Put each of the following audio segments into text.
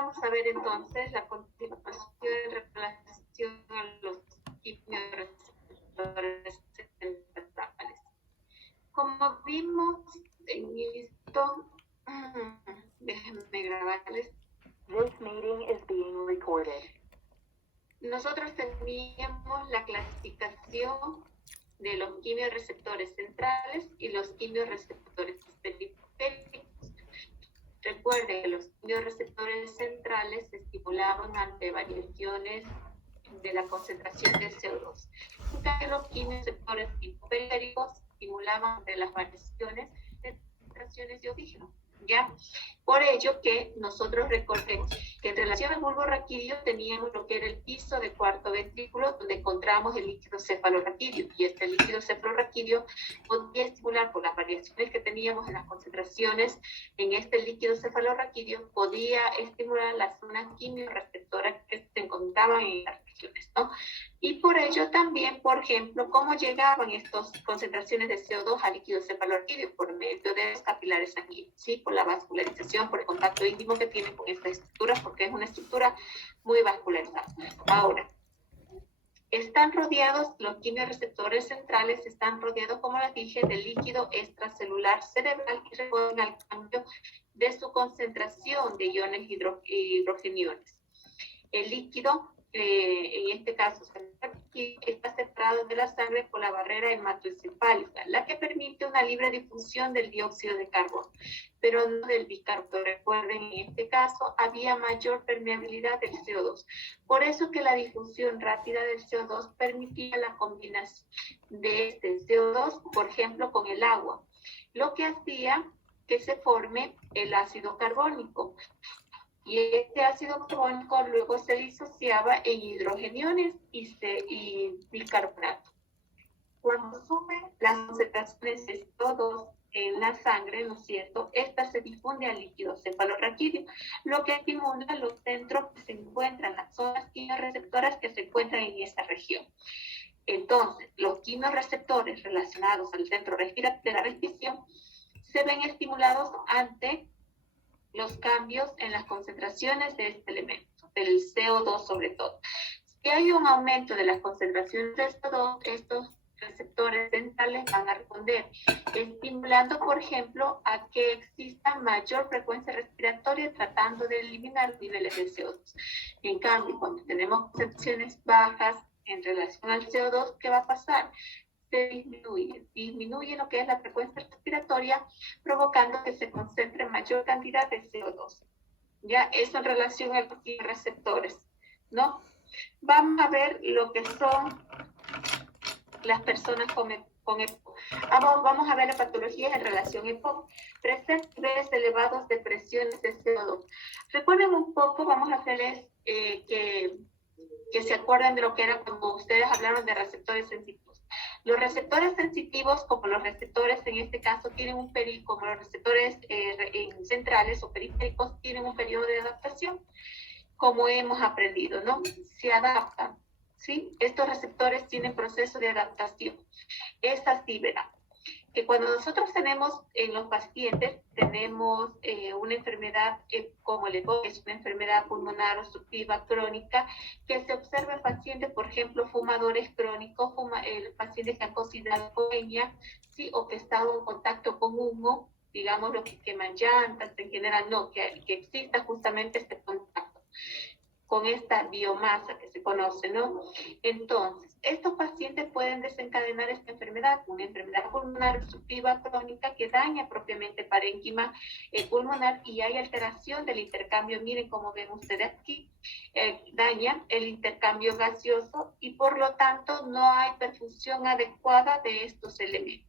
vamos a ver entonces la continuación en relación a los quimioreceptores centrales. Como vimos en esto, déjenme grabarles. This meeting is being recorded. Nosotros teníamos la clasificación de los quimioreceptores centrales y los quimioreceptores periféricos. Recuerden que los quimioreceptores centrales se estimulaban ante variaciones de la concentración de CO2. En cambio, los quimioreceptores periféricos estimulaban ante las variaciones de concentraciones de oxígeno. ¿Ya? Por ello que nosotros recordemos que en relación al bulbo raquídeo teníamos lo que era el piso de cuarto ventrículo, donde encontramos el líquido cefalorraquídeo, y este líquido cefalorraquídeo podía estimular por las variaciones que teníamos en las concentraciones en este líquido cefalorraquídeo, podía estimular las zonas quimiorreceptoras que se encontraban en las regiones, ¿no? Y por ello también, por ejemplo, cómo llegaban estas concentraciones de CO2 al líquido cefalorraquídeo por medio de los capilares sanguíneos, ¿sí? Por la vascularización, por el contacto íntimo que tiene con esta estructura, porque es una estructura muy vascularizada. Ahora, están rodeados, los quimioreceptores centrales están rodeados, como les dije, del líquido extracelular cerebral que responde al cambio de su concentración de iones hidrogeniones. El líquido, en este caso, está separado de la sangre por la barrera hematoencefálica, la que permite una libre difusión del dióxido de carbono, pero no del bicarbonato. Recuerden, en este caso había mayor permeabilidad del CO2. Por eso que la difusión rápida del CO2 permitía la combinación de este CO2, por ejemplo, con el agua, lo que hacía que se forme el ácido carbónico. Y este ácido carbónico luego se disociaba en hidrogeniones y bicarbonato. Cuando suben las concentraciones de CO2 en la sangre, ¿no es cierto?, esta se difunde al líquido cefalorraquídeo, lo que estimula los centros que se encuentran, las zonas quimioreceptoras que se encuentran en esta región. Entonces, los quimioreceptores relacionados al centro de la respiración se ven estimulados ante los cambios en las concentraciones de este elemento, del CO2 sobre todo. Si hay un aumento de las concentraciones de CO2, estos receptores centrales van a responder, estimulando, por ejemplo, a que exista mayor frecuencia respiratoria tratando de eliminar los niveles de CO2. En cambio, cuando tenemos concentraciones bajas en relación al CO2, ¿qué va a pasar? Se disminuye lo que es la frecuencia respiratoria, provocando que se concentre mayor cantidad de CO2. Ya, eso en relación a los receptores, ¿no? Vamos a ver lo que son las personas con EPOC. Vamos a ver la patología en relación a EPOC. Presenta niveles elevados de presiones de CO2. Recuerden un poco, vamos a hacerles que se acuerden de lo que era cuando ustedes hablaron de receptores sensitivos. Los receptores sensitivos, como los receptores en este caso, tienen un periodo, como los receptores centrales o periféricos, tienen un periodo de adaptación, como hemos aprendido, ¿no? Se adaptan, ¿sí? Estos receptores tienen proceso de adaptación. Es así, ¿verdad? Que cuando nosotros tenemos en los pacientes, tenemos una enfermedad como el EPOC, es una enfermedad pulmonar obstructiva crónica, que se observa en pacientes, por ejemplo, fumadores crónicos, pacientes que han cocinado con leña, ¿sí? O que han estado en contacto con humo, digamos, los que queman llantas, en general, no, que exista justamente este contacto con esta biomasa que se conoce, ¿no? Entonces, estos pacientes pueden desencadenar esta enfermedad, una enfermedad pulmonar obstructiva crónica que daña propiamente el parénquima pulmonar y hay alteración del intercambio, miren cómo ven ustedes aquí, daña el intercambio gaseoso y por lo tanto no hay perfusión adecuada de estos elementos.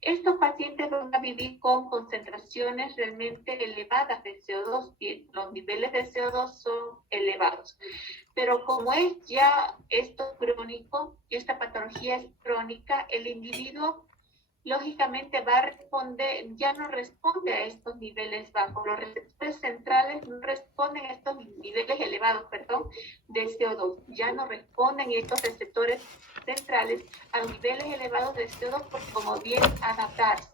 Estos pacientes van a vivir con concentraciones realmente elevadas de CO2, y los niveles de CO2 son elevados. Pero como es ya esto crónico, esta patología es crónica, el individuo lógicamente va a responder, ya no responde a estos niveles bajos. Los receptores centrales no responden a estos niveles elevados, de CO2. Ya no responden estos receptores centrales a niveles elevados de CO2 porque como bien adaptarse.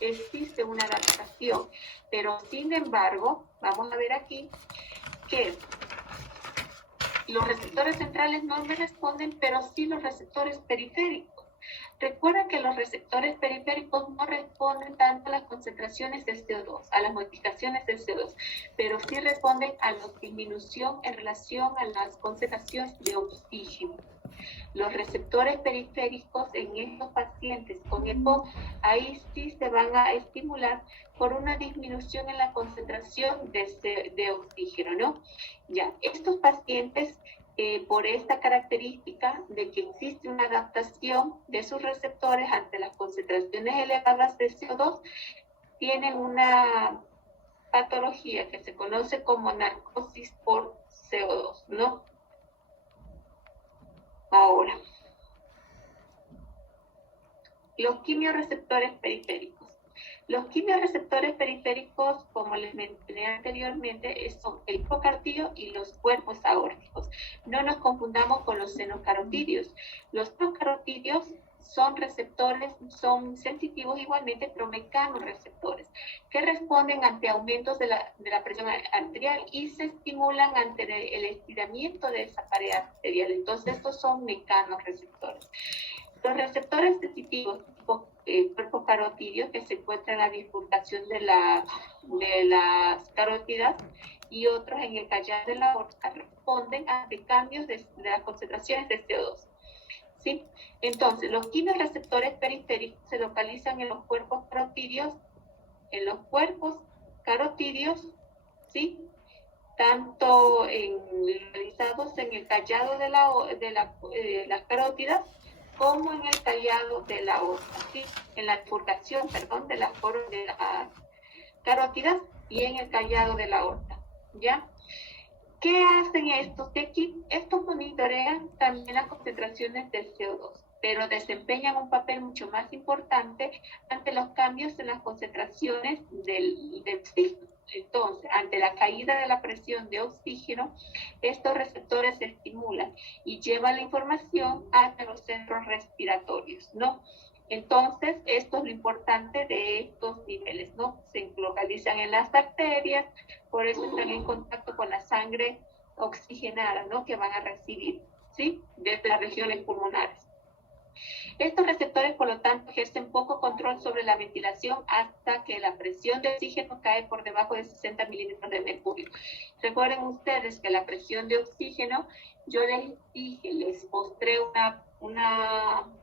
Existe una adaptación, pero sin embargo, vamos a ver aquí, que los receptores centrales no me responden, pero sí los receptores periféricos. Recuerda que los receptores periféricos no responden tanto a las concentraciones de CO2, a las modificaciones del CO2, pero sí responden a la disminución en relación a las concentraciones de oxígeno. Los receptores periféricos en estos pacientes con EPOC, ahí sí se van a estimular por una disminución en la concentración de oxígeno, ¿no? Ya, estos pacientes, por esta característica de que existe una adaptación de sus receptores ante las concentraciones elevadas de CO2, tienen una patología que se conoce como narcosis por CO2, ¿no? Ahora, los quimiorreceptores periféricos. Los quimiorreceptores periféricos, como les mencioné anteriormente, son el hipocardio y los cuerpos aórticos. No nos confundamos con los senos carotidios. Los senos carotidios son receptores, son sensitivos igualmente, pero mecanorreceptores, que responden ante aumentos de la presión arterial y se estimulan ante el estiramiento de esa pared arterial. Entonces, estos son mecanorreceptores. Los receptores sensitivos tipo cuerpo carotidio, que se encuentran en la bifurcación de las carótidas, y otros en el callado de la aorta, responden ante cambios de las concentraciones de CO2. ¿Sí? Entonces, los quimiorreceptores periféricos se localizan en los cuerpos carotidios, ¿sí? Tanto realizados en el callado de las carótidas, como en el callado de la aorta, ¿sí? En la bifurcación, de las carótidas y en el callado de la aorta, ¿ya? ¿Qué hacen estos? De aquí, estos monitorean también las concentraciones del CO2, pero desempeñan un papel mucho más importante ante los cambios en las concentraciones del oxígeno. Entonces, ante la caída de la presión de oxígeno, estos receptores se estimulan y llevan la información hacia los centros respiratorios, ¿no? Entonces, esto es lo importante de estos niveles, ¿no? Se localizan en las arterias, por eso están en contacto con la sangre oxigenada, ¿no? Que van a recibir, ¿sí? Desde las regiones pulmonares. Estos receptores, por lo tanto, ejercen poco control sobre la ventilación hasta que la presión de oxígeno cae por debajo de 60 milímetros de mercurio. Recuerden ustedes que la presión de oxígeno, yo les mostré una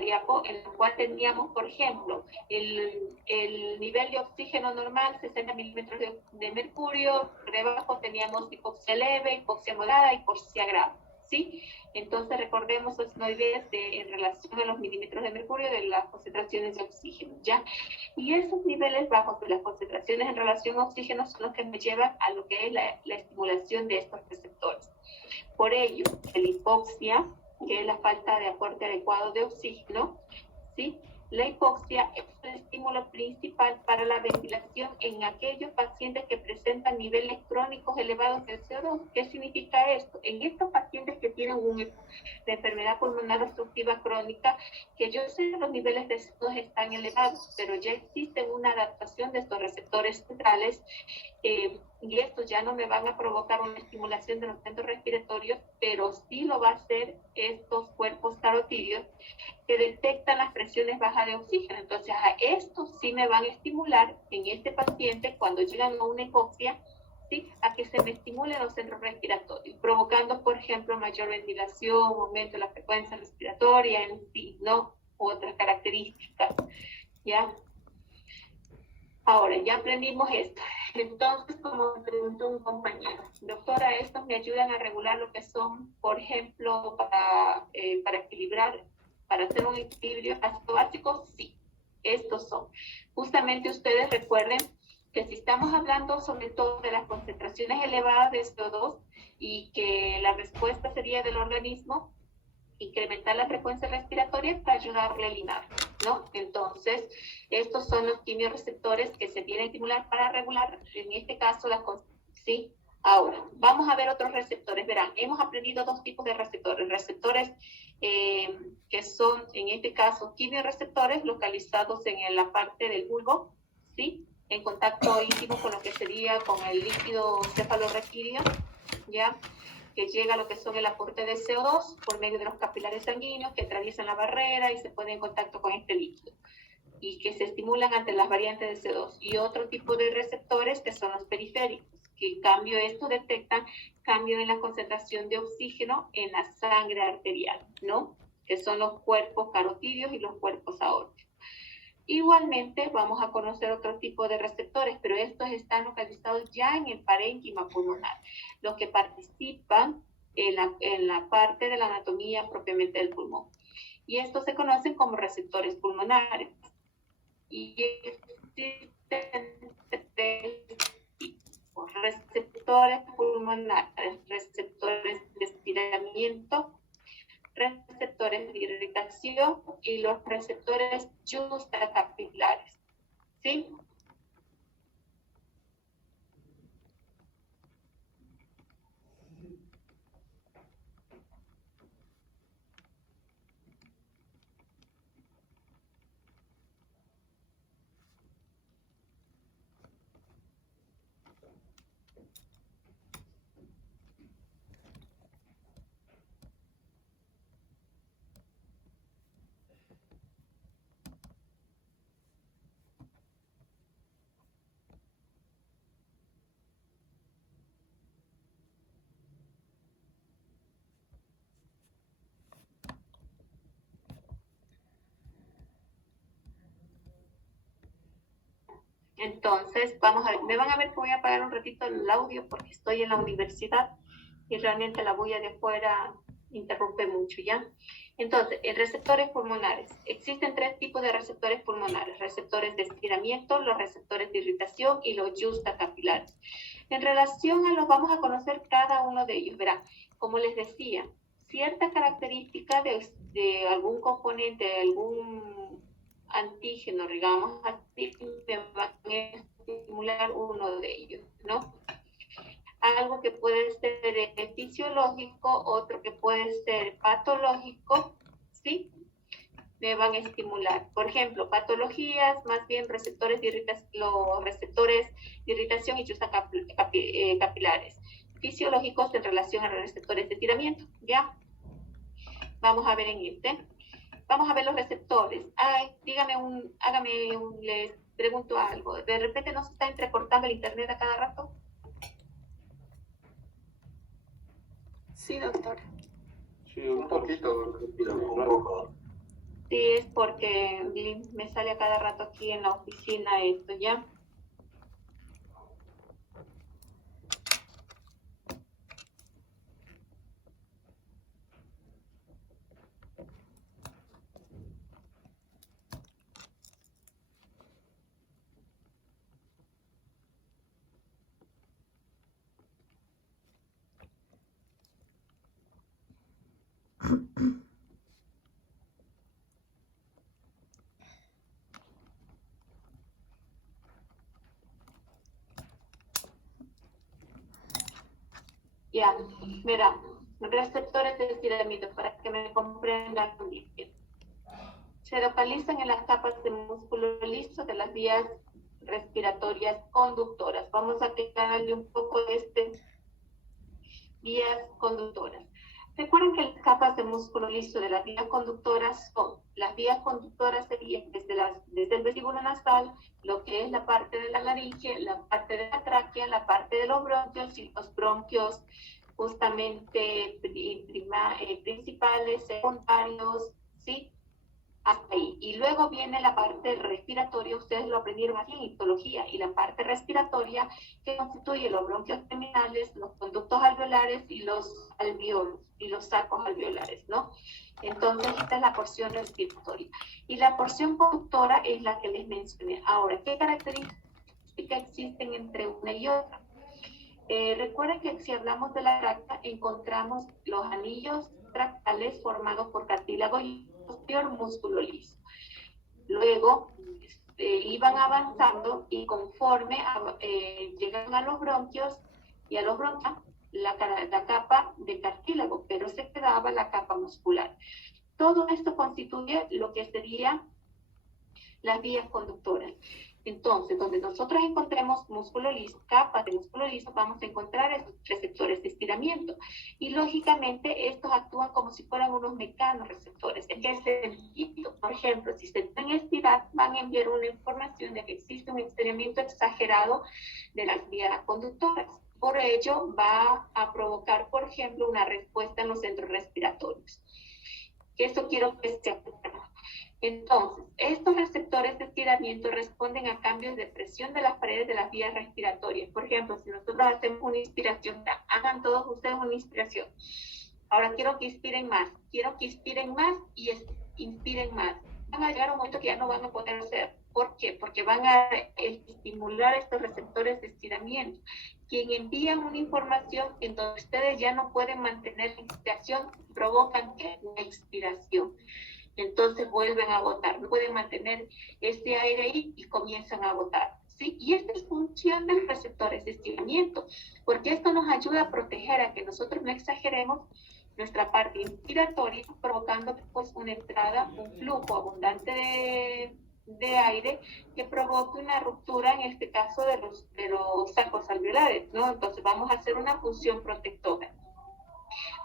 diapo en la cual teníamos, por ejemplo, el nivel de oxígeno normal, 60 milímetros de mercurio, debajo teníamos hipoxia leve, hipoxia moderada, hipoxia grave, ¿sí? Entonces recordemos los niveles en relación a los milímetros de mercurio de las concentraciones de oxígeno, ¿ya? Y esos niveles bajos de las concentraciones en relación a oxígeno son los que me llevan a lo que es la estimulación de estos receptores. Por ello, la hipoxia, que es la falta de aporte adecuado de oxígeno, ¿sí? La hipoxia es el estímulo principal para la ventilación en aquellos pacientes que presentan niveles crónicos elevados de CO2. ¿Qué significa esto? En estos pacientes que tienen una enfermedad pulmonar obstructiva crónica, que yo sé que los niveles de CO2 están elevados, pero ya existe una adaptación de estos receptores centrales, y estos ya no me van a provocar una estimulación de los centros respiratorios, pero sí lo va a hacer estos cuerpos carotidios que detectan las presiones bajas de oxígeno. Entonces, a estos sí me van a estimular en este paciente cuando llegan a una hipoxia, ¿sí? A que se me estimulen los centros respiratorios, provocando, por ejemplo, mayor ventilación, aumento de la frecuencia respiratoria en sí, ¿no? Otras características, ¿ya? Ahora, ya aprendimos esto. Entonces, como me preguntó un compañero, doctora, ¿estos me ayudan a regular lo que son, por ejemplo, para equilibrar, para hacer un equilibrio ácido básico? Sí, estos son. Justamente ustedes recuerden que si estamos hablando sobre todo de las concentraciones elevadas de CO2 y que la respuesta sería del organismo, incrementar la frecuencia respiratoria para ayudarle a eliminar, ¿no? Entonces, estos son los quimiorreceptores que se vienen a estimular para regular, en este caso, ¿sí? Ahora, vamos a ver otros receptores. Verán, hemos aprendido dos tipos de receptores. Receptores que son, en este caso, quimiorreceptores localizados en la parte del bulbo, ¿sí? en contacto íntimo con lo que sería con el líquido cefalorraquídeo, ¿ya? Que llega a lo que son el aporte de CO2 por medio de los capilares sanguíneos que atraviesan la barrera y se ponen en contacto con este líquido y que se estimulan ante las variantes de CO2. Y otro tipo de receptores que son los periféricos, que en cambio estos detectan cambio en la concentración de oxígeno en la sangre arterial, ¿no? Que son los cuerpos carotídeos y los cuerpos aórticos. Igualmente vamos a conocer otro tipo de receptores, pero estos están localizados ya en el parénquima pulmonar, los que participan en la parte de la anatomía propiamente del pulmón. Y estos se conocen como receptores pulmonares. Y existen tres tipos: receptores pulmonares, receptores de estiramiento, receptores de irritación y los receptores justacapilares, ¿sí? Entonces, vamos a ver, me van a ver que voy a apagar un ratito el audio porque estoy en la universidad y realmente la bulla de afuera interrumpe mucho, ¿ya? Entonces, en receptores pulmonares, existen tres tipos de receptores pulmonares: receptores de estiramiento, los receptores de irritación y los justacapilares. En relación a los, vamos a conocer cada uno de ellos. Verán, como les decía, cierta característica de algún componente, de algún antígeno, digamos así, me van a estimular uno de ellos, ¿no? Algo que puede ser fisiológico, otro que puede ser patológico, ¿sí? Me van a estimular. Por ejemplo, patologías, más bien receptores de irritación, los receptores de irritación y justacapilares. Fisiológicos en relación a los receptores de estiramiento, ¿ya? Vamos a ver en este. Vamos a ver los receptores. Ay, les pregunto algo. ¿De repente no se está entrecortando el internet a cada rato? Sí, doctora. Sí, un poquito, un poco. Sí, es porque me sale a cada rato aquí en la oficina esto, ¿ya? Ya, mira, receptores de estiramiento, para que me comprendan bien. Se localizan en las capas de músculo liso de las vías respiratorias conductoras. Vamos a aclararle un poco vías conductoras. Recuerden que las capas de músculo liso de las vías conductoras son: las vías conductoras serían desde el vestíbulo nasal, lo que es la parte de la laringe, la parte de la tráquea, la parte de los bronquios y los bronquios justamente principales, secundarios, ¿sí? Hasta ahí. Y luego viene la parte respiratoria, ustedes lo aprendieron aquí en histología, y la parte respiratoria que constituye los bronquios terminales, los conductos alveolares y los alveolos y los sacos alveolares, ¿no? Entonces esta es la porción respiratoria. Y la porción conductora es la que les mencioné. Ahora, ¿qué características existen entre una y otra? Recuerden que si hablamos de la tráquea, encontramos los anillos tractales formados por cartílago y posterior músculo liso. Luego iban avanzando y conforme llegan a los bronquios y a los bronquios, la capa de cartílago, pero se quedaba la capa muscular. Todo esto constituye lo que serían las vías conductoras. Entonces, donde nosotros encontremos músculo liso, capas de músculo liso, vamos a encontrar esos receptores de estiramiento. Y lógicamente estos actúan como si fueran unos mecanorreceptores. ¿En qué sentido? Por ejemplo, si se pueden estirar, van a enviar una información de que existe un estiramiento exagerado de las vías conductoras. Por ello, va a provocar, por ejemplo, una respuesta en los centros respiratorios. Eso quiero que se acuerden. Entonces, estos receptores de estiramiento responden a cambios de presión de las paredes de las vías respiratorias. Por ejemplo, si nosotros hacemos una inspiración, hagan todos ustedes una inspiración. Ahora quiero que inspiren más y inspiren más. Van a llegar a un momento que ya no van a poder hacer. ¿Por qué? Porque van a estimular estos receptores de estiramiento, quien envían una información en donde ustedes ya no pueden mantener la inspiración, provocan una expiración. Entonces vuelven a botar, no pueden mantener este aire ahí y comienzan a botar. ¿Sí? Y esta es función de los receptores de estiramiento, porque esto nos ayuda a proteger a que nosotros no exageremos nuestra parte inspiratoria, provocando pues una entrada, un flujo abundante de aire que provoque una ruptura, en este caso de los sacos alveolares, ¿no? Entonces vamos a hacer una función protectora.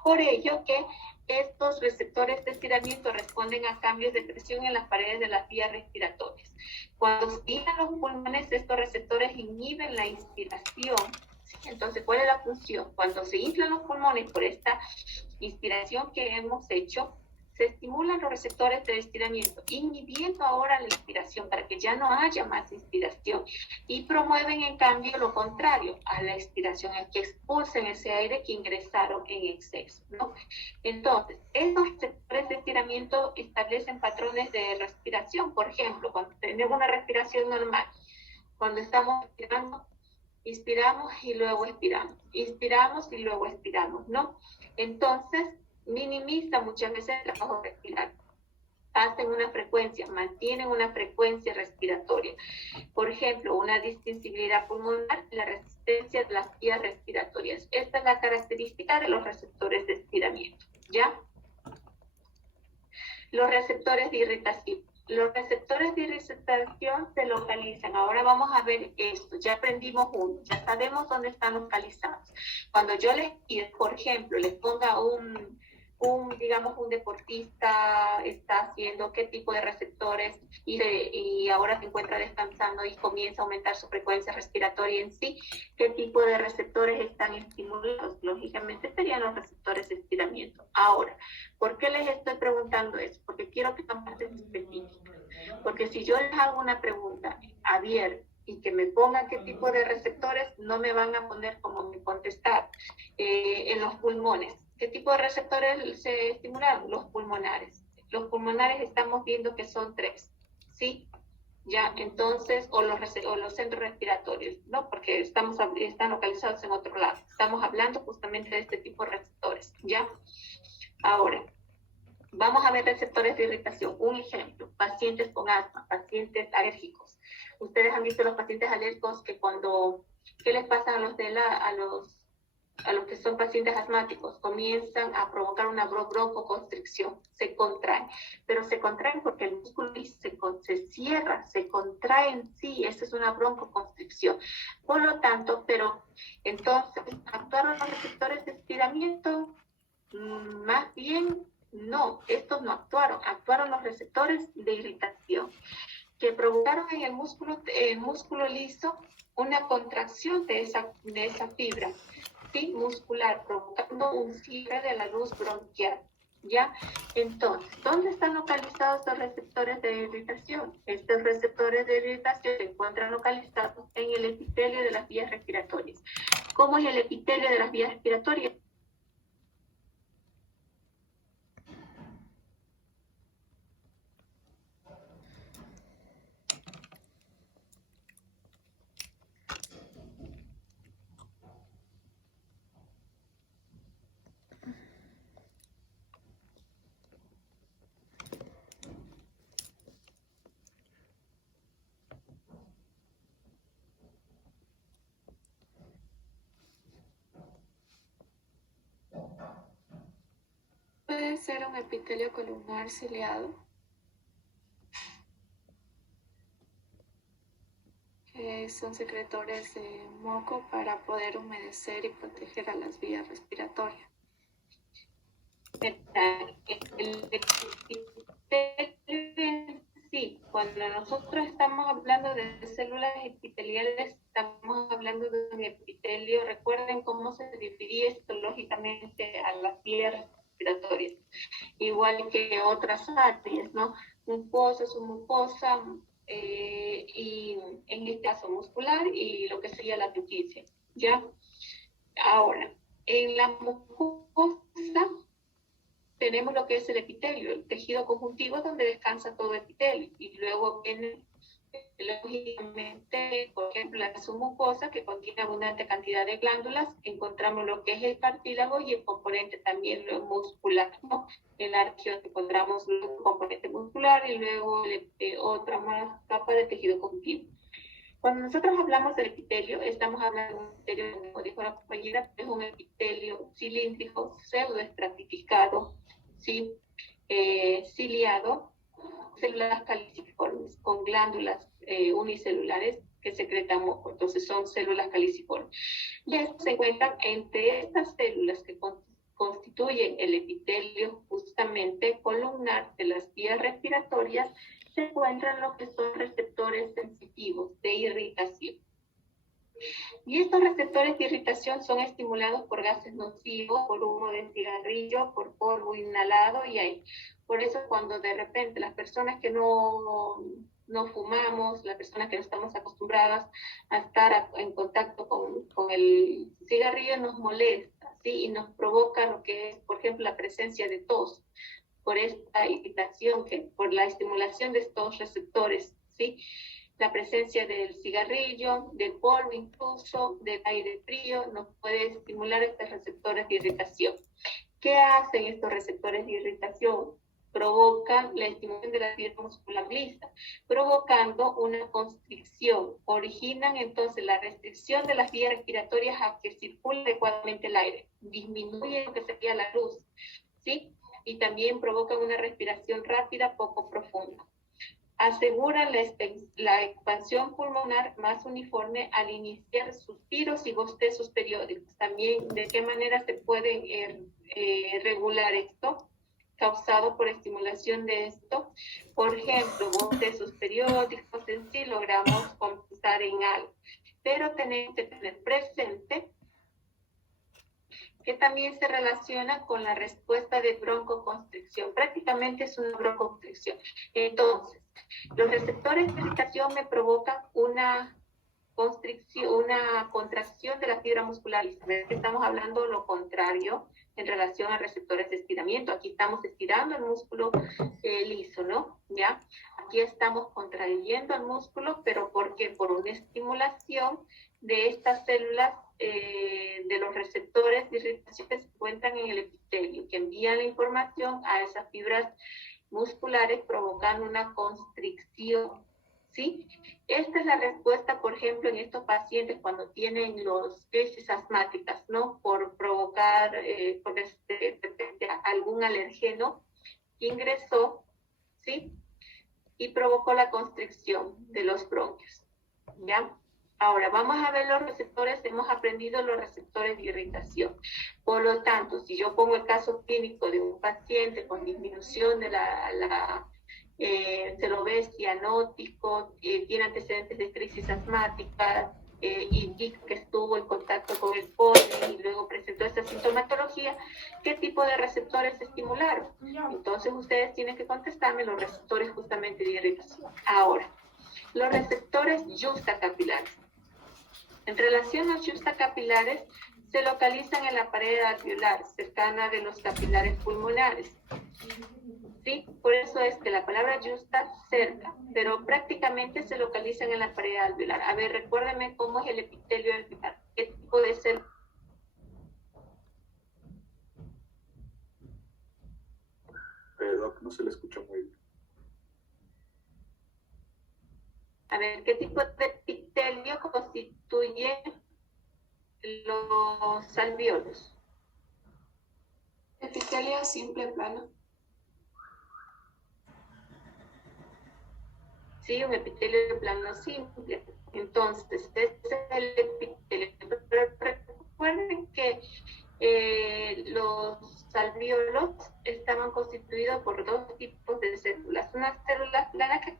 Por ello que estos receptores de estiramiento responden a cambios de presión en las paredes de las vías respiratorias. Cuando se inflan los pulmones, estos receptores inhiben la inspiración. ¿Sí? Entonces, ¿cuál es la función? Cuando se inflan los pulmones por esta inspiración que hemos hecho, se estimulan los receptores de estiramiento, inhibiendo ahora la inspiración para que ya no haya más inspiración, y promueven en cambio lo contrario a la expiración, es que expulsen ese aire que ingresaron en exceso, ¿no? Entonces, estos receptores de estiramiento establecen patrones de respiración. Por ejemplo, cuando tenemos una respiración normal, cuando estamos respirando, inspiramos y luego expiramos, inspiramos y luego expiramos, ¿no? Entonces, minimiza muchas veces el trabajo respirar. Hacen una frecuencia, mantienen una frecuencia respiratoria. Por ejemplo, una distensibilidad pulmonar, la resistencia de las vías respiratorias. Esta es la característica de los receptores de estiramiento, ¿ya? Los receptores de irritación. Los receptores de irritación se localizan. Ahora vamos a ver esto. Ya aprendimos uno, ya sabemos dónde están localizados. Cuando yo les pido, por ejemplo, les ponga digamos, un deportista está haciendo qué tipo de receptores y ahora se encuentra descansando y comienza a aumentar su frecuencia respiratoria en sí, qué tipo de receptores están estimulados. Lógicamente serían los receptores de estiramiento. Ahora, ¿por qué les estoy preguntando eso? Porque quiero que sean partes específicas. Porque si yo les hago una pregunta abierta y que me pongan qué tipo de receptores, no me van a poner como me contestar en los pulmones. ¿Qué tipo de receptores se estimulan? Los pulmonares. Los pulmonares estamos viendo que son 3, ¿sí? Ya, entonces, o los centros respiratorios, ¿no? Porque están localizados en otro lado. Estamos hablando justamente de este tipo de receptores, ¿ya? Ahora, vamos a ver receptores de irritación. Un ejemplo, pacientes con asma, pacientes alérgicos. Ustedes han visto los pacientes alérgicos que ¿qué les pasa a los que son pacientes asmáticos? Comienzan a provocar una broncoconstricción, se contraen, pero se contraen porque el músculo se cierra, se contrae en sí, esa es una broncoconstricción. Por lo tanto, pero entonces, ¿actuaron los receptores de estiramiento? Más bien, no, estos no actuaron los receptores de irritación, que provocaron en el músculo liso una contracción de esa fibra, ¿sí? Muscular, provocando un cierre de la luz bronquial, ¿ya? Entonces, ¿dónde están localizados los receptores de irritación? Estos receptores de irritación se encuentran localizados en el epitelio de las vías respiratorias. ¿Cómo es el epitelio de las vías respiratorias? Puede ser un epitelio columnar ciliado. son secretores de moco para poder humedecer y proteger a las vías respiratorias. El epitelio, sí, cuando nosotros estamos hablando de células epiteliales, estamos hablando de un epitelio. Recuerden cómo se dividía histológicamente a las vías respiratorias, igual que otras áreas, ¿no? Mucosa, submucosa, y en este caso muscular y lo que sería la bronquicia, ¿ya? Ahora, en la mucosa tenemos lo que es el epitelio, el tejido conjuntivo donde descansa todo el epitelio, y luego viene lógicamente, por ejemplo, la submucosa, que contiene abundante cantidad de glándulas. Encontramos lo que es el cartílago y el componente también lo muscular, ¿no? En la región encontramos el componente muscular y luego otra más capa de tejido conjuntivo. Cuando nosotros hablamos del epitelio, estamos hablando de un epitelio, como dijo la compañera, es un epitelio cilíndrico, pseudoestratificado, ¿sí? Ciliado, células caliciformes con glándulas unicelulares que secretan moco. Entonces son células caliciformes. Y esto se encuentran entre estas células que constituyen el epitelio justamente columnar de las vías respiratorias, se encuentran lo que son receptores sensitivos de irritación. Y estos receptores de irritación son estimulados por gases nocivos, por humo de cigarrillo, por polvo inhalado y aire. Por eso cuando de repente las personas que no fumamos, las personas que no estamos acostumbradas a estar en contacto con el cigarrillo, nos molesta, ¿sí? Y nos provoca lo que es, por ejemplo, la presencia de tos, por esta irritación, por la estimulación de estos receptores, ¿sí? La presencia del cigarrillo, del polvo incluso, del aire frío, nos puede estimular estos receptores de irritación. ¿Qué hacen estos receptores de irritación? Provocan la estimulación de la fibra muscular lisa, provocando una constricción. Originan entonces la restricción de las vías respiratorias a que circule adecuadamente el aire. Disminuye lo que sería la luz, ¿sí? Y también provocan una respiración rápida, poco profunda. Aseguran la expansión pulmonar más uniforme al iniciar suspiros y bostezos periódicos. También, ¿de qué manera se puede regular esto? Causado por estimulación de esto. Por ejemplo, bostezos periódicos en sí logramos compensar en algo. Pero tenemos que tener presente que también se relaciona con la respuesta de broncoconstricción. Prácticamente es una broncoconstricción. Entonces, los receptores de irritación me provocan una constricción, una contracción de la fibra muscular lisa. Estamos hablando lo contrario en relación a receptores de estiramiento. Aquí estamos estirando el músculo liso, ¿no? ¿Ya? Aquí estamos contrayendo el músculo, pero ¿por qué? Por una estimulación de estas células de los receptores de irritación que se encuentran en el epitelio, que envían la información a esas fibras musculares provocando una constricción, ¿sí? Esta es la respuesta, por ejemplo, en estos pacientes cuando tienen los crisis asmáticas, ¿no? Por provocar algún alergeno que ingresó, ¿sí? Y provocó la constricción de los bronquios, ¿ya? Ahora, vamos a ver los receptores. Hemos aprendido los receptores de irritación. Por lo tanto, si yo pongo el caso clínico de un paciente con disminución de la celobesia, nótico, tiene antecedentes de crisis asmática, indica que estuvo en contacto con el polen y luego presentó esta sintomatología, ¿qué tipo de receptores se estimularon? Entonces, ustedes tienen que contestarme los receptores justamente de irritación. Ahora, los receptores justacapilares. En relación a los justacapilares, se localizan en la pared alveolar, cercana de los capilares pulmonares. ¿Sí? Por eso es que la palabra justa, cerca, pero prácticamente se localizan en la pared alveolar. A ver, recuérdenme cómo es el epitelio alveolar. ¿Qué tipo de célula? Perdón, no se le escucha muy bien. A ver, ¿qué tipo de epitelio constituye los alvéolos? Epitelio simple plano. Sí, un epitelio plano simple. Entonces, este es el epitelio. Pero recuerden que los alvéolos estaban constituidos por dos tipos de células. Unas células planas que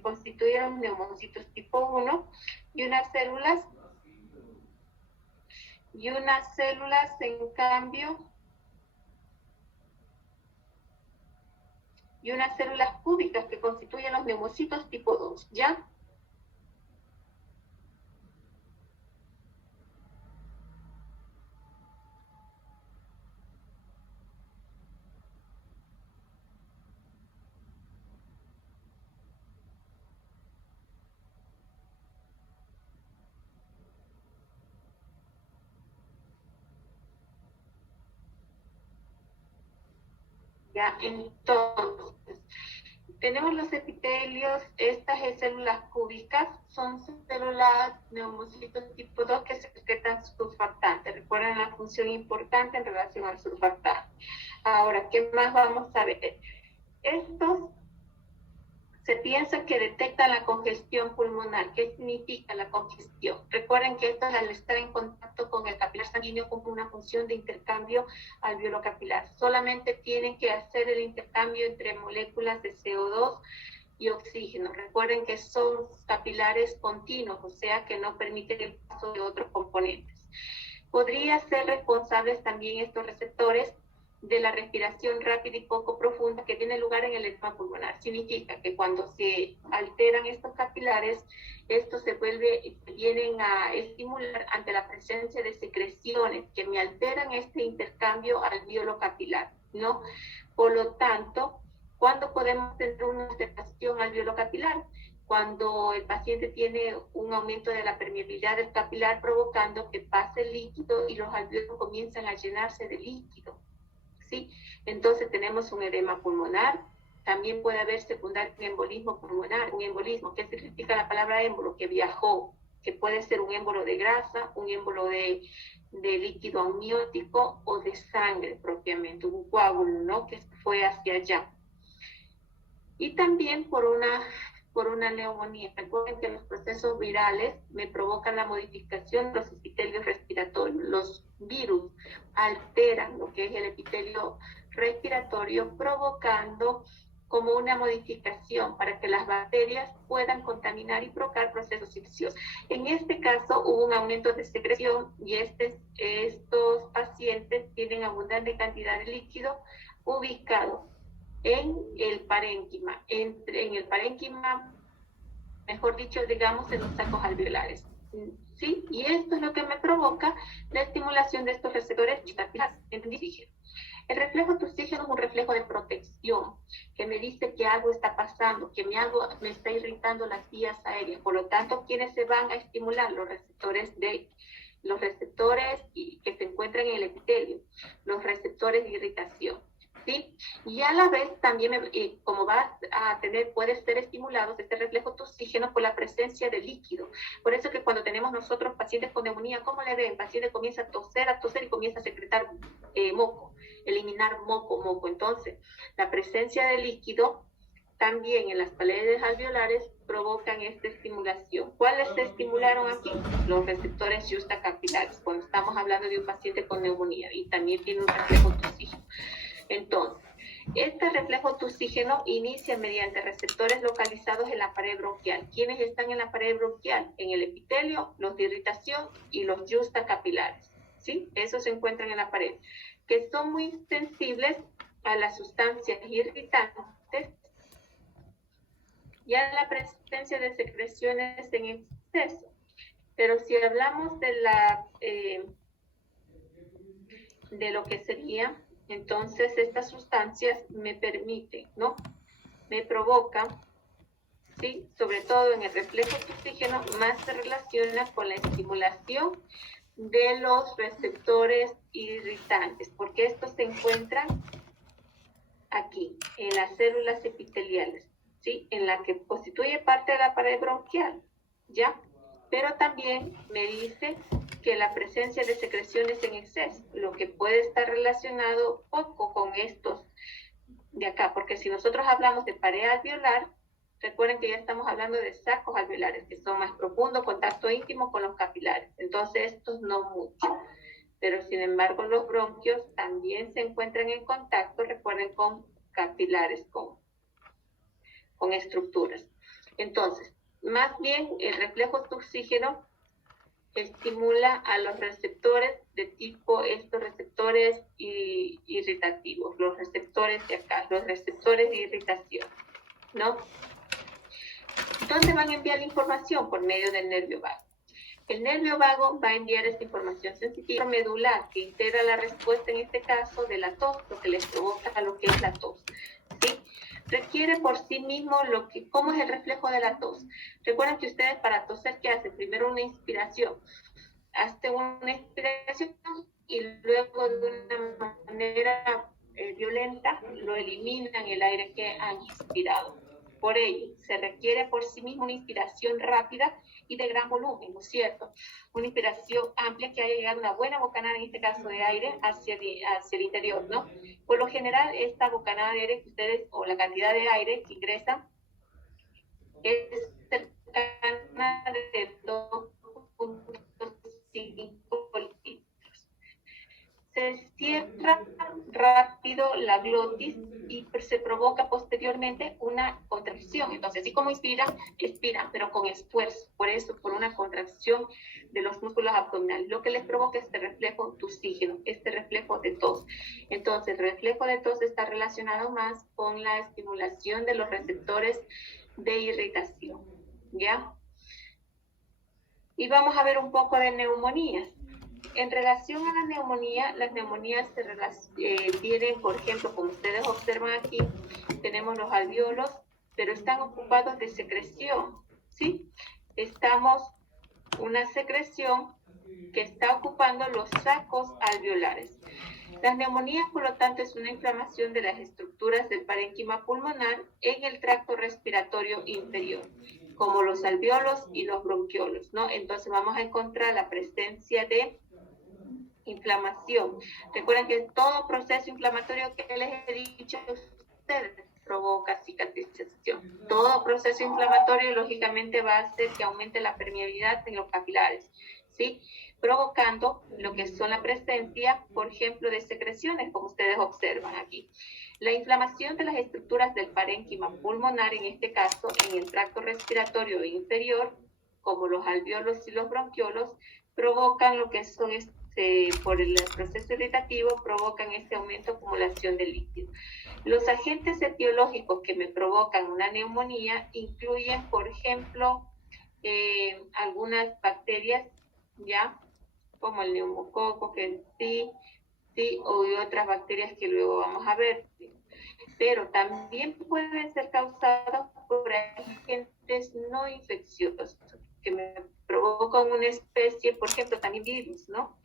constituyeron neumocitos tipo 1 y unas células en cambio, y unas células cúbicas que constituyen los neumocitos tipo 2, ¿ya? Ya, entonces, tenemos los epitelios, estas células cúbicas son células neumocitos tipo 2 que secretan surfactante. Recuerden la función importante en relación al surfactante. Ahora, ¿qué más vamos a ver? Estos se piensa que detectan la congestión pulmonar. ¿Qué significa la congestión? Recuerden que estos, al estar en contacto con el capilar sanguíneo, cumplen una función de intercambio alveolo-capilar. Solamente tienen que hacer el intercambio entre moléculas de CO2 y oxígeno. Recuerden que son capilares continuos, o sea que no permiten el paso de otros componentes. Podría ser responsables también estos receptores de la respiración rápida y poco profunda que tiene lugar en el edema pulmonar. Significa que cuando se alteran estos capilares, estos vienen a estimular ante la presencia de secreciones que me alteran este intercambio alvéolo capilar, ¿no? Por lo tanto, ¿cuándo podemos tener una alteración alvéolo capilar? Cuando el paciente tiene un aumento de la permeabilidad del capilar provocando que pase el líquido y los alvéolos comienzan a llenarse de líquido. ¿Sí? Entonces tenemos un edema pulmonar, también puede haber secundario un embolismo pulmonar, un embolismo. ¿Qué significa la palabra émbolo? Que viajó, que puede ser un émbolo de grasa, un émbolo de líquido amniótico o de sangre propiamente, un coágulo, ¿no? Que fue hacia allá. Y también por una neumonía. Recuerden que los procesos virales me provocan la modificación de los epitelios respiratorios. Los virus alteran lo que es el epitelio respiratorio, provocando como una modificación para que las bacterias puedan contaminar y provocar procesos infecciosos. En este caso hubo un aumento de secreción y estos pacientes tienen abundante cantidad de líquido ubicado en el parénquima, en el parénquima, mejor dicho, digamos, en los sacos alveolares. ¿Sí? Y esto es lo que me provoca la estimulación de estos receptores ¿entendí? El reflejo de oxígeno es un reflejo de protección, que me dice que algo está pasando, que algo me está irritando las vías aéreas. Por lo tanto, ¿quiénes se van a estimular? Los receptores que se encuentran en el epitelio, los receptores de irritación. ¿Sí? Y a la vez también, como puede ser estimulado este reflejo de oxígeno por la presencia de líquido. Por eso que cuando tenemos nosotros pacientes con neumonía, ¿cómo le ven? El paciente comienza a toser y comienza a secretar moco, eliminar moco. Entonces, la presencia de líquido también en las paredes alveolares provocan esta estimulación. ¿Cuáles se estimularon aquí? Los receptores justacapilares, cuando estamos hablando de un paciente con neumonía y también tiene un reflejo de oxígeno. Entonces, este reflejo de oxígeno inicia mediante receptores localizados en la pared bronquial. ¿Quiénes están en la pared bronquial? En el epitelio, los de irritación y los justacapilares. ¿Sí? Esos se encuentran en la pared, que son muy sensibles a las sustancias irritantes y a la presencia de secreciones en exceso. Pero si hablamos de lo que sería, entonces estas sustancias me permiten, ¿no? Me provocan, ¿sí? Sobre todo en el reflejo de oxígeno, más se relaciona con la estimulación de los receptores irritantes, porque estos se encuentran aquí, en las células epiteliales, ¿sí? En la que constituye parte de la pared bronquial, ¿ya? Pero también me dice que la presencia de secreciones en exceso, lo que puede estar relacionado poco con estos de acá, porque si nosotros hablamos de pared alveolar, Recuerden que ya estamos hablando de sacos alveolares, que son más profundos, contacto íntimo con los capilares. Entonces, estos no mucho. Pero, sin embargo, los bronquios también se encuentran en contacto, recuerden, con capilares, con estructuras. Entonces, más bien, el reflejo de oxígeno estimula a los receptores de tipo, estos receptores irritativos, los receptores de acá, los receptores de irritación, ¿no? Entonces van a enviar la información por medio del nervio vago. El nervio vago va a enviar esta información sensitiva medular que integra la respuesta, en este caso, de la tos, lo que les provoca lo que es la tos, ¿sí? Requiere por sí mismo ¿cómo es el reflejo de la tos? Recuerden que ustedes para toser, ¿qué hacen? Primero una inspiración. Hacen una inspiración y luego de una manera violenta lo eliminan el aire que han inspirado. Por ello, se requiere por sí mismo una inspiración rápida y de gran volumen, ¿no es cierto? Una inspiración amplia que haya llegado una buena bocanada, en este caso de aire, hacia el interior, ¿no? Por lo general, esta bocanada de aire que ustedes, o la cantidad de aire que ingresa, es cercana de 2.5 litros. Se cierra rápido la glotis y se provoca posteriormente una contracción. Entonces, así como expiran, pero con esfuerzo. Por eso, por una contracción de los músculos abdominales, lo que les provoca este reflejo de oxígeno, este reflejo de tos. Entonces, el reflejo de tos está relacionado más con la estimulación de los receptores de irritación, ¿ya? Y vamos a ver un poco de neumonías. En relación a las neumonías tienen, por ejemplo, como ustedes observan aquí, tenemos los alvéolos, pero están ocupados de secreción, ¿sí? Una secreción que está ocupando los sacos alveolares. Las neumonías, por lo tanto, es una inflamación de las estructuras del parénquima pulmonar en el tracto respiratorio inferior, como los alvéolos y los bronquiolos, ¿no? Entonces vamos a encontrar la presencia de inflamación. Recuerden que todo proceso inflamatorio que les he dicho a ustedes provoca cicatrización. Todo proceso inflamatorio, lógicamente, va a hacer que aumente la permeabilidad en los capilares, ¿sí? Provocando lo que son la presencia, por ejemplo, de secreciones, como ustedes observan aquí. La inflamación de las estructuras del parénquima pulmonar, en este caso, en el tracto respiratorio inferior, como los alvéolos y los bronquiolos, provocan lo que son por el proceso irritativo, provocan ese aumento de acumulación de líquido. Los agentes etiológicos que me provocan una neumonía incluyen, por ejemplo, algunas bacterias, ¿ya? Como el neumococo, que sí, o otras bacterias que luego vamos a ver. Pero también pueden ser causados por agentes no infecciosos, que me provocan una especie, por ejemplo, también virus, ¿no?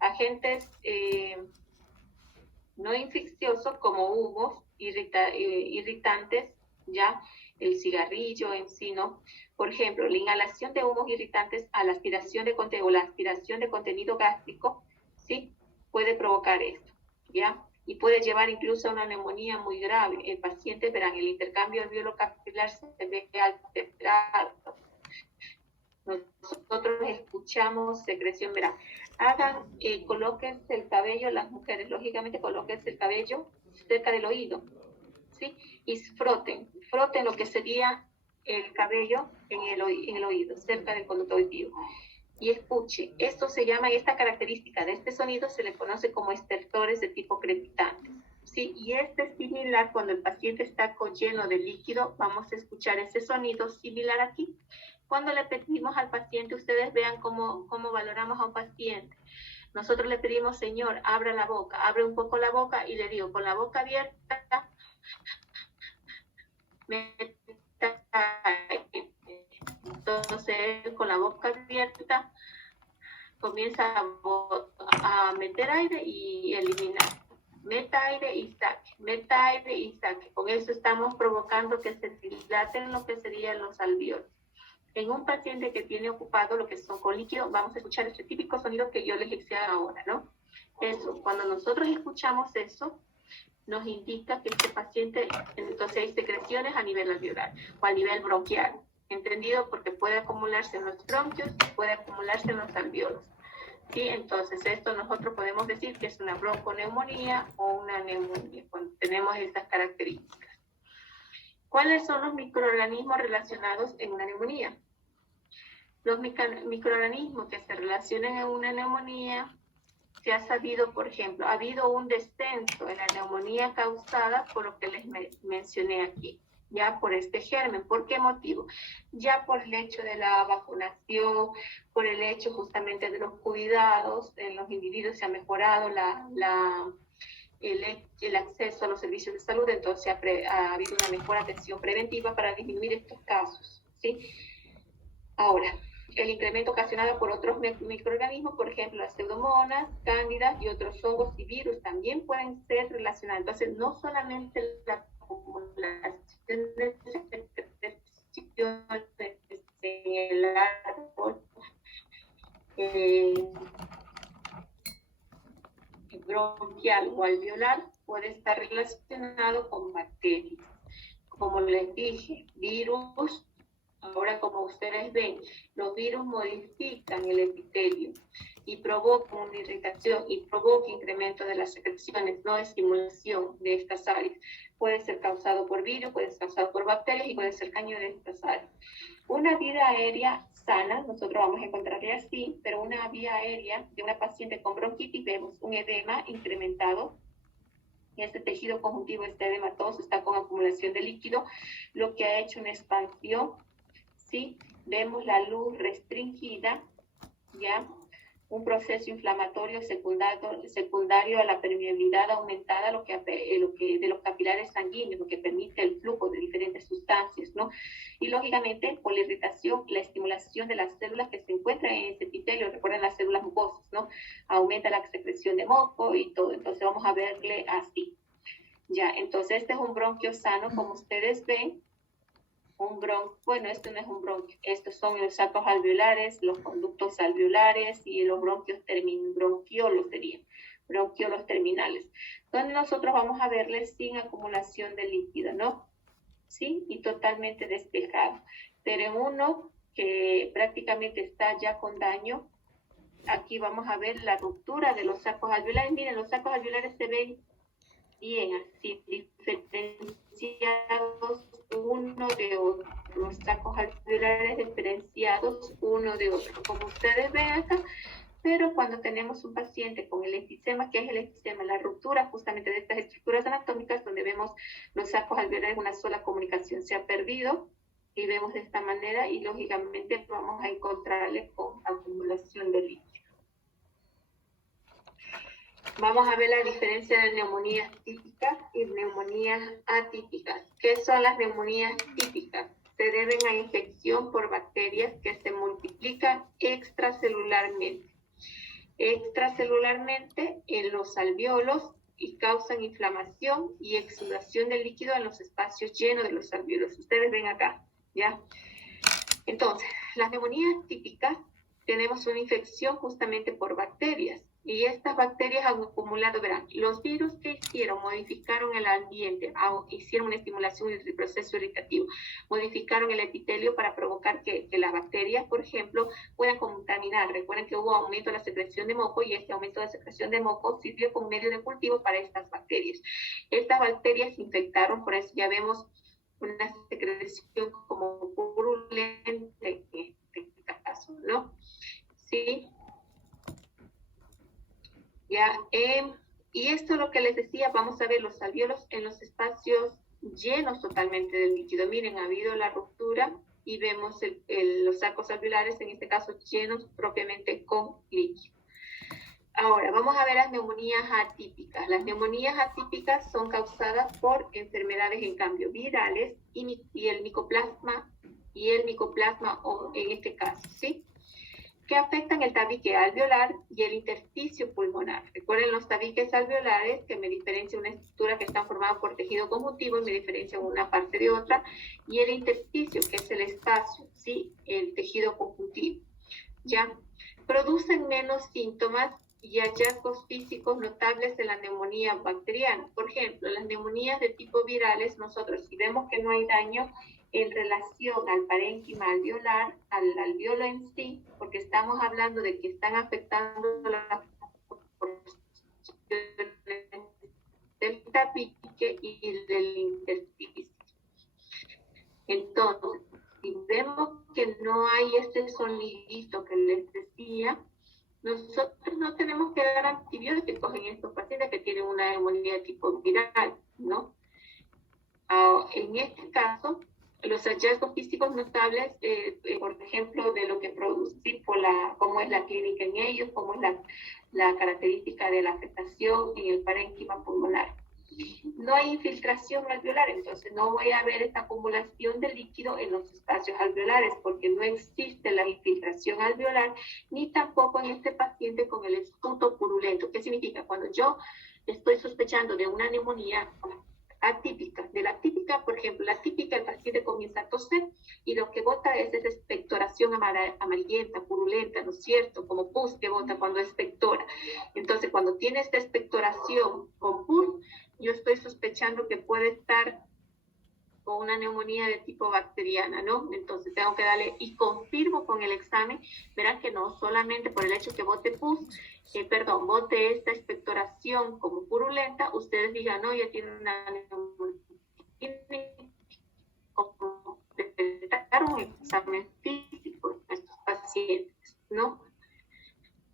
Agentes no infecciosos como humos irritantes, ya el cigarrillo en sí, ¿no? Por ejemplo, la inhalación de humos irritantes a la aspiración o la aspiración de contenido gástrico, ¿sí? Puede provocar esto, ¿ya? Y puede llevar incluso a una neumonía muy grave. El paciente, verán, el intercambio alveolo-capilar se ve alterado. Nosotros escuchamos secreción, verán. Colóquense el cabello, las mujeres, lógicamente, colóquense el cabello cerca del oído, ¿sí? Y froten lo que sería el cabello en el oído, cerca del conducto auditivo. Y escuche, esta característica de este sonido se le conoce como estertores de tipo crepitantes, ¿sí? Y este es similar cuando el paciente está lleno de líquido, vamos a escuchar ese sonido similar aquí. Cuando le pedimos al paciente, ustedes vean cómo valoramos a un paciente. Nosotros le pedimos, señor, abra la boca, abre un poco la boca, y le digo, con la boca abierta, entonces con la boca abierta comienza a meter aire y eliminar. Meta aire y saque, meta aire y saque. Con eso estamos provocando que se dilaten lo que serían los alvéolos. En un paciente que tiene ocupado lo que son con líquido, vamos a escuchar este típico sonido que yo les decía ahora, ¿no? Eso, cuando nosotros escuchamos eso, nos indica que este paciente, entonces hay secreciones a nivel alveolar o a nivel bronquial, ¿entendido? Porque puede acumularse en los bronquios, puede acumularse en los alveolos. ¿Sí? Entonces, esto nosotros podemos decir que es una bronconeumonía o una neumonía, cuando tenemos estas características. ¿Cuáles son los microorganismos relacionados en una neumonía? Los microorganismos que se relacionan en una neumonía, se ha sabido, por ejemplo, ha habido un descenso en la neumonía causada por lo que les mencioné aquí, ya por este germen. ¿Por qué motivo? Ya por el hecho de la vacunación, por el hecho justamente de los cuidados en los individuos, se ha mejorado el acceso a los servicios de salud, entonces ha habido una mejor atención preventiva para disminuir estos casos, ¿sí? Ahora, el incremento ocasionado por otros microorganismos, por ejemplo, las pseudomonas, cándidas y otros hongos y virus también pueden ser relacionados. Entonces, no solamente la acumulación de secreciones en el árbol bronquial o alveolar puede estar relacionado con bacterias. Como les dije, virus. Ahora, como ustedes ven, los virus modifican el epitelio y provocan una irritación y provocan incremento de las secreciones, no estimulación de estas áreas. Puede ser causado por virus, puede ser causado por bacterias y puede ser daño de estas áreas. Una vía aérea sana, nosotros vamos a encontrarle así, pero una vía aérea de una paciente con bronquitis, vemos un edema incrementado. Este tejido conjuntivo está edematoso, está con acumulación de líquido, lo que ha hecho una expansión. ¿Sí? Vemos la luz restringida, ¿ya? Un proceso inflamatorio secundario a la permeabilidad aumentada, de los capilares sanguíneos, lo que permite el flujo de diferentes sustancias, ¿no? Y lógicamente, por la irritación, la estimulación de las células que se encuentran en ese epitelio, recuerden las células mucosas, ¿no? Aumenta la secreción de moco y todo, entonces vamos a verle así. Ya, entonces este es un bronquio sano, como ustedes ven. Bueno, esto no es un bronquio, estos son los sacos alveolares, los conductos alveolares y los bronquiolos serían, bronquiolos terminales, donde nosotros vamos a verles sin acumulación de líquido, ¿no? Sí, y totalmente despejado. Pero en uno que prácticamente está ya con daño, aquí vamos a ver la ruptura de los sacos alveolares. Miren, los sacos alveolares se ven bien así, diferenciados uno de otro, los sacos alveolares diferenciados uno de otro, como ustedes ven acá. Pero cuando tenemos un paciente con el enfisema, ¿qué es el enfisema? La ruptura justamente de estas estructuras anatómicas, donde vemos los sacos alveolares, una sola comunicación se ha perdido, y vemos de esta manera, y lógicamente vamos a encontrarle con acumulación de líquido. Vamos a ver la diferencia de neumonías típicas y neumonías atípicas. ¿Qué son las neumonías típicas? Se deben a infección por bacterias que se multiplican extracelularmente. Extracelularmente en los alvéolos y causan inflamación y exudación de líquido en los espacios llenos de los alvéolos. Ustedes ven acá, ¿ya? Entonces, las neumonías típicas tenemos una infección justamente por bacterias. Y estas bacterias han acumulado, verán, los virus que hicieron, modificaron el ambiente, hicieron una estimulación del proceso irritativo, modificaron el epitelio para provocar que las bacterias, por ejemplo, puedan contaminar. Recuerden que hubo aumento de la secreción de moco y este aumento de secreción de moco sirvió como medio de cultivo para estas bacterias. Estas bacterias infectaron, por eso ya vemos una secreción como purulenta en este caso, ¿no? Sí. Ya, y esto es lo que les decía, vamos a ver los alvéolos en los espacios llenos totalmente del líquido. Miren, ha habido la ruptura y vemos los sacos alveolares, en este caso llenos propiamente con líquido. Ahora, vamos a ver las neumonías atípicas. Las neumonías atípicas son causadas por enfermedades, en cambio, virales y el micoplasma, o en este caso, ¿sí? Que afectan el tabique alveolar y el intersticio pulmonar. Recuerden los tabiques alveolares, que me diferencia una estructura que está formada por tejido conjuntivo y me diferencia una parte de otra, y el intersticio, que es el espacio, ¿sí? El tejido conjuntivo, ¿ya? Producen menos síntomas y hallazgos físicos notables de la neumonía bacteriana. Por ejemplo, las neumonías de tipo virales, nosotros si vemos que no hay daño en relación al parénquima alveolar, al alveolo en sí, porque estamos hablando de que están afectando la del tabique y del intersticio. Entonces, si vemos que no hay este sonidito que les decía, nosotros no tenemos que dar antibióticos en estos pacientes que tienen una neumonía de tipo viral, ¿no? En este caso, los hallazgos físicos notables, por ejemplo, de lo que produce, cómo es la clínica en ellos, cómo es la característica de la afectación en el parénquima pulmonar. No hay infiltración alveolar, entonces no voy a ver esta acumulación de líquido en los espacios alveolares porque no existe la infiltración alveolar, ni tampoco en este paciente con el esputo purulento. ¿Qué significa? Cuando yo estoy sospechando de una neumonía atípica, de la típica, por ejemplo, la típica, el paciente comienza a toser y lo que bota es esa expectoración amarillenta, purulenta, ¿no es cierto? Como pus que bota cuando expectora. Entonces, cuando tiene esta expectoración con pus, yo estoy sospechando que puede estar con una neumonía de tipo bacteriana, ¿no? Entonces tengo que darle, y confirmo con el examen, verán que no solamente por el hecho que bote pus, bote esta expectoración como purulenta, ustedes digan, no, ya tiene una neumonía. Tienen que completar un examen físico en estos pacientes, ¿no?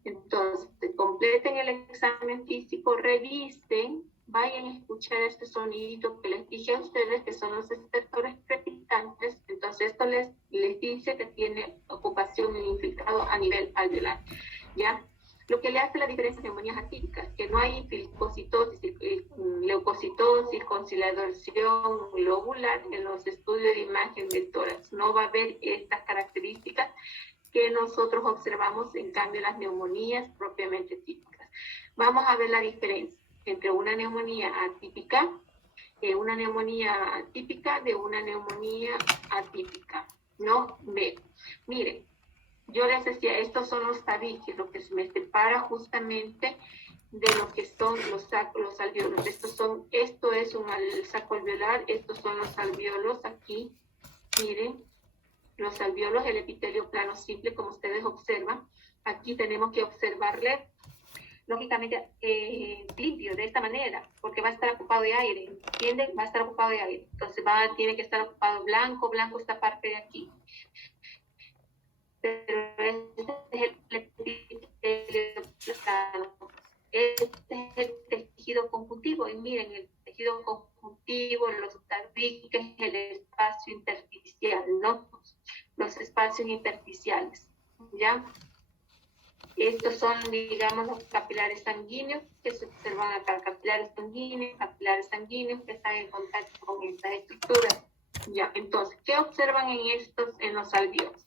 Entonces, completen el examen físico, revisen, vayan a escuchar este sonidito que les dije a ustedes, que son los estertores crepitantes. Entonces, esto les dice que tiene ocupación en infiltrado a nivel alveolar, ¿ya? Lo que le hace la diferencia de neumonías atípicas, que no hay leucocitosis, conciliación lobular en los estudios de imagen de tórax. No va a haber estas características que nosotros observamos en cambio las neumonías propiamente típicas. Vamos a ver la diferencia entre una neumonía atípica, de una neumonía atípica. No, miren, yo les decía, estos son los tabiques, lo que me separa justamente de lo que son los alveolos. Esto es el saco alveolar, estos son los alveolos aquí, miren, los alveolos, el epitelio plano simple, como ustedes observan. Aquí tenemos que observarle, lógicamente, limpio, de esta manera, porque va a estar ocupado de aire, ¿entienden? Va a estar ocupado de aire. Entonces tiene que estar ocupado blanco esta parte de aquí. Pero este es el epitelio plano. Este es el tejido conjuntivo, y miren, el tejido conjuntivo, los tabiques, el espacio intersticial, ¿no? Los espacios intersticiales, ¿ya? Estos son, digamos, los capilares sanguíneos que se observan acá, capilares sanguíneos que están en contacto con estas estructuras, ¿ya? Entonces, ¿qué observan en los alveolos?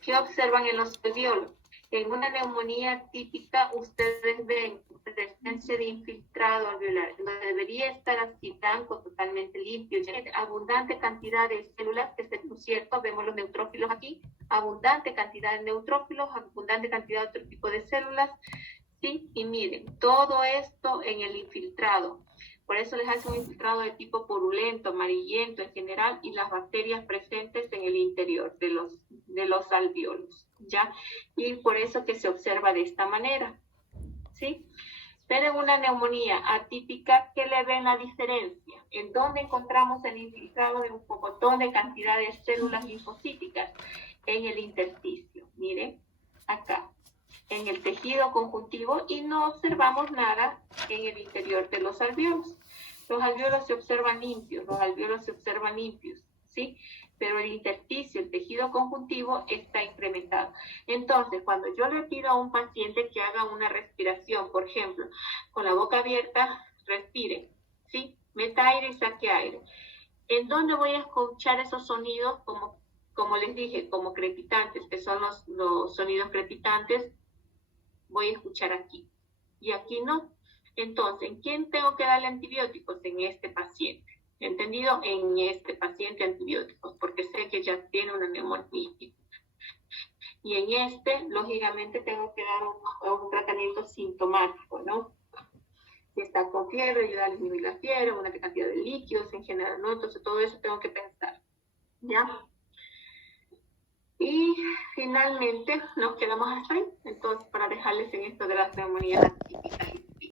¿Qué observan en los alveolos? En una neumonía típica, ustedes ven presencia de infiltrado alveolar, donde debería estar así blanco, totalmente limpio, abundante cantidad de células, que es cierto, vemos los neutrófilos aquí, abundante cantidad de neutrófilos, abundante cantidad de otro tipo de células, ¿sí? Y miren, todo esto en el infiltrado. Por eso les hace un infiltrado de tipo purulento, amarillento en general, y las bacterias presentes en el interior de los alveolos, ¿ya? Y por eso que se observa de esta manera, ¿sí? Pero en una neumonía atípica, ¿qué le ven la diferencia? ¿En dónde encontramos el infiltrado de un pocotón de cantidad de células linfocíticas? En el intersticio, miren, acá, en el tejido conjuntivo, y no observamos nada en el interior de los alveolos. Los alveolos se observan limpios, ¿sí? Pero el intersticio, el tejido conjuntivo, está incrementado. Entonces, cuando yo le pido a un paciente que haga una respiración, por ejemplo, con la boca abierta, respire, ¿sí? Meta aire y saque aire. ¿En dónde voy a escuchar esos sonidos? Como les dije, como crepitantes, que son los sonidos crepitantes, voy a escuchar aquí. Y aquí no. Entonces, ¿en quién tengo que darle antibióticos? En este paciente. ¿Entendido? En este paciente antibióticos, porque sé que ya tiene una neumonía. Y en este, lógicamente, tengo que dar un tratamiento sintomático, ¿no? Si está con fiebre, ayuda a disminuir la fiebre, una cantidad de líquidos en general, ¿no? Entonces, todo eso tengo que pensar, ¿ya? Y finalmente, nos quedamos hasta ahí. Entonces, para dejarles en esto de las neumonías atípicas.